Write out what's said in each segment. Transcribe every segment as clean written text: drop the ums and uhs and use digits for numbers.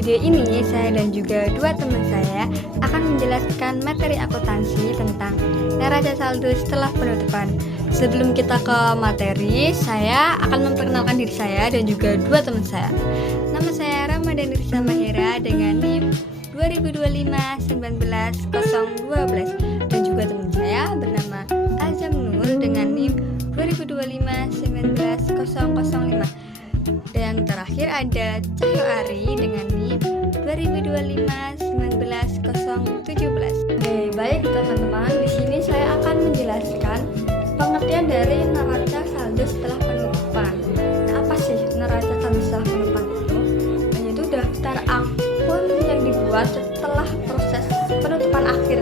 video ini, saya dan juga dua teman saya akan menjelaskan materi akuntansi tentang neraca saldo setelah penutupan. Sebelum kita ke materi, saya akan memperkenalkan diri saya dan juga dua teman saya. Nama saya Ramadan Risa Mahira dengan NIM 2025-19-012 dan juga teman saya bernama Azam Nur dengan NIM 2025-19-005. Dan yang terakhir ada Cahyo Ari dengan NIM 2025-19-017. Baik teman-teman, di sini saya akan menjelaskan pengertian dari neraca saldo setelah penutupan. Nah, apa sih neraca saldo setelah penutupan itu? Nah, yaitu daftar akun yang dibuat setelah proses penutupan akhir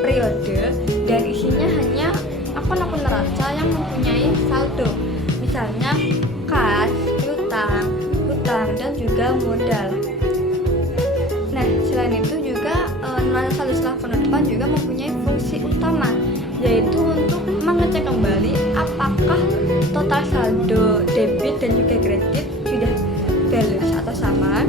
periode dan isinya hanya akun-akun neraca yang mempunyai saldo, misalnya kas, hutang, dan juga modal. Nah, selain itu juga neraca saldo setelah penutupan juga mempunyai fungsi utama, yaitu untuk mengecek kembali apakah total saldo debit dan juga kredit sudah balance atau sama.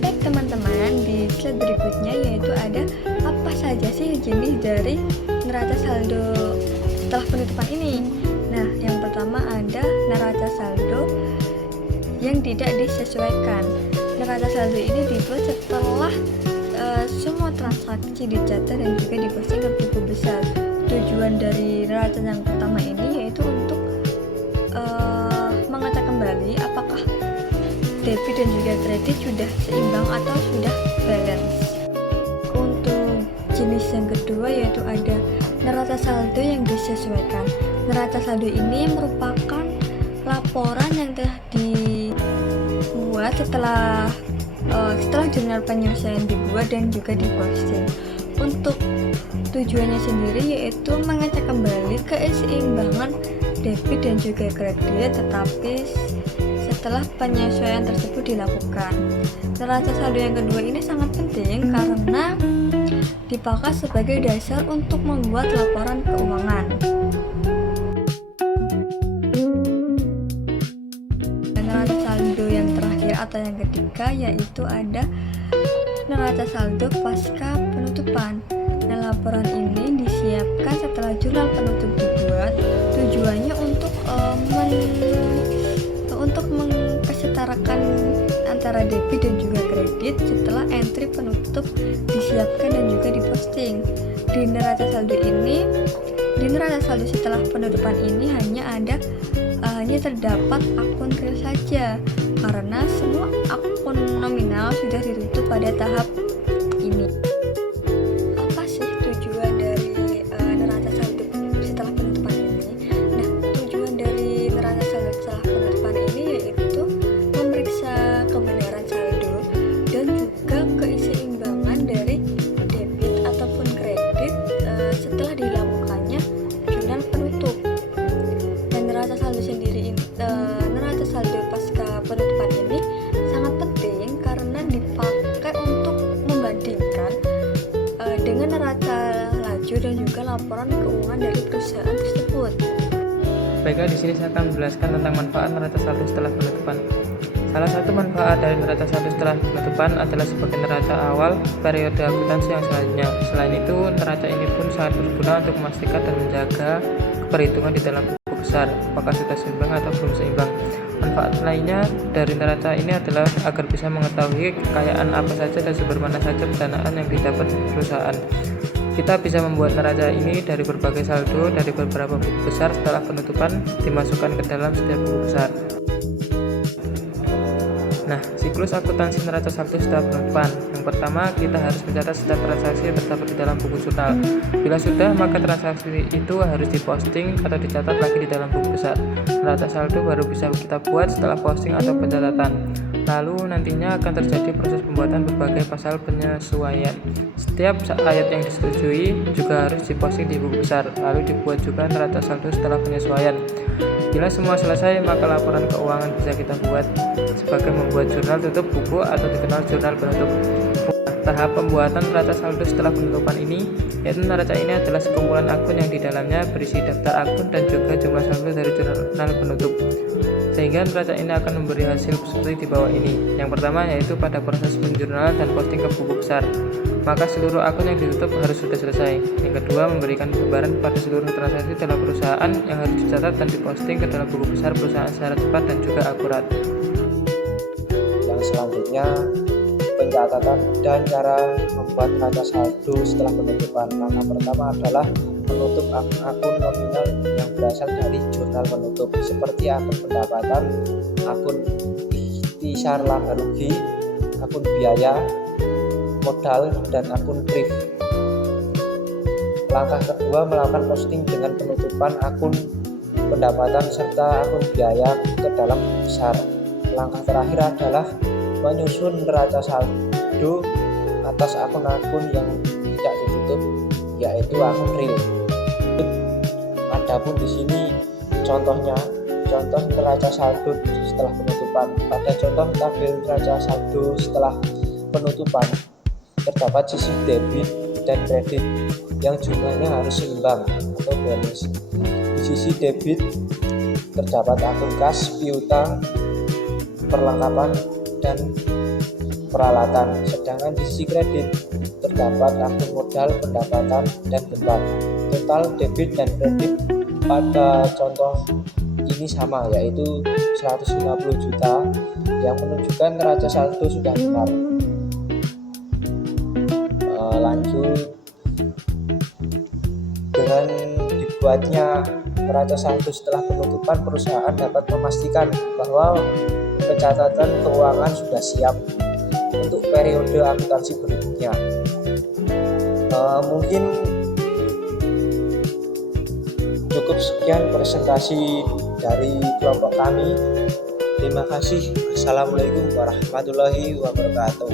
Baik teman-teman, di slide berikutnya yaitu ada apa saja sih jenis dari neraca saldo setelah penutupan ini. Nah, yang pertama ada neraca saldo yang tidak disesuaikan. Neraca saldo ini dibuat setelah semua transaksi dicatat dan juga diposting ke buku besar. Tujuan dari neraca yang pertama ini yaitu untuk mengecek kembali apakah debit dan juga kredit sudah seimbang atau sudah balance. Untuk jenis yang kedua yaitu ada neraca saldo yang disesuaikan. Neraca saldo ini merupakan laporan yang telah dibuat setelah jurnal penyelesaian dibuat dan juga diposting. Untuk tujuannya sendiri yaitu mengecek kembali keseimbangan debit dan juga kredit, tetapi setelah penyesuaian tersebut dilakukan. Neraca saldo yang kedua ini sangat penting karena dipakai sebagai dasar untuk membuat laporan keuangan. Neraca saldo yang terakhir atau yang ketiga yaitu ada neraca saldo pasca penutupan. Nah, laporan ini disiapkan setelah jurnal penutup dibuat. Tujuannya untuk mengkesetarakan antara debit dan juga kredit setelah entry penutup disiapkan dan juga diposting. Di neraca saldo setelah penutupan ini hanya terdapat akun real saja karena semua akun nominal sudah ditutup pada tahap ini. Apa sih tujuan dari neraca saldo setelah penutupan ini? Nah, tujuan dari neraca saldo setelah penutupan ini yaitu memeriksa kebenaran saldo dan juga keseimbangan dari debit ataupun kredit setelah dilakukannya jurnal penutup. Dan neraca saldo neraca saldo pasca penutupan ini sangat penting karena dipakai untuk membandingkan dengan neraca laju dan juga laporan keuangan dari perusahaan tersebut. Baiklah, di sini saya akan menjelaskan tentang manfaat neraca saldo setelah penutupan. Salah satu manfaat dari neraca saldo setelah penutupan adalah sebagai neraca awal periode akuntansi yang selanjutnya. Selain itu, neraca ini pun sangat berguna untuk memastikan dan menjaga perhitungan di dalam buku besar, apakah sudah seimbang atau belum seimbang. Manfaat lainnya dari neraca ini adalah agar bisa mengetahui kekayaan apa saja dan sumber mana saja pendanaan yang didapat perusahaan. Kita bisa membuat neraca ini dari berbagai saldo dari beberapa buku besar setelah penutupan dimasukkan ke dalam setiap buku besar. Nah, siklus akuntansi neraca saldo setelah penutupan. Yang pertama, kita harus mencatat setiap transaksi yang terdapat di dalam buku jurnal. Bila sudah, maka transaksi itu harus diposting atau dicatat lagi di dalam buku besar. Neraca saldo baru bisa kita buat setelah posting atau pencatatan. Lalu nantinya akan terjadi proses pembuatan berbagai pasal penyesuaian. Setiap ayat yang disetujui juga harus diposting di buku besar, lalu dibuat juga neraca saldo setelah penyesuaian. Bila semua selesai, maka laporan keuangan bisa kita buat sebagai membuat jurnal tutup buku atau dikenal jurnal penutup. Tahap pembuatan neraca saldo setelah penutupan ini, yaitu neraca ini adalah sekumpulan akun yang di dalamnya berisi daftar akun dan juga jumlah saldo dari jurnal penutup. sehingga neraca ini akan memberi hasil seperti di bawah ini. Yang pertama yaitu pada proses menjurnal dan posting ke buku besar, maka seluruh akun yang ditutup harus sudah selesai. Yang kedua, memberikan gambaran pada seluruh transaksi dalam perusahaan yang harus dicatat dan diposting ke dalam buku besar perusahaan secara cepat dan juga akurat. Yang selanjutnya, pencatatan dan cara membuat neraca saldo setelah penutupan. Langkah pertama adalah menutup akun nominal yang berasal dari jurnal penutup, seperti akun pendapatan, akun ikhtisar laba rugi, akun biaya, modal, dan akun brief. Langkah kedua, melakukan posting dengan penutupan akun pendapatan serta akun biaya ke dalam besar. Langkah terakhir adalah menyusun neraca saldo atas akun-akun yang tidak ditutup, yaitu akun real. Adapun di sini contoh neraca saldo setelah penutupan. Pada contoh tabel neraca saldo setelah penutupan terdapat sisi debit dan kredit yang jumlahnya harus seimbang atau balance. Di sisi debit terdapat akun kas, piutang, perlengkapan, dan peralatan, sedangkan di sisi kredit terdapat akun modal, pendapatan, dan beban. Total debit dan kredit pada contoh ini sama, yaitu 150 juta, yang menunjukkan neraca saldo sudah benar. Lanjut, dengan dibuatnya neraca saldo setelah penutupan, perusahaan dapat memastikan bahwa pencatatan keuangan sudah siap untuk periode akuntansi berikutnya. Mungkin cukup sekian presentasi dari kelompok kami. Terima kasih. Assalamualaikum warahmatullahi wabarakatuh.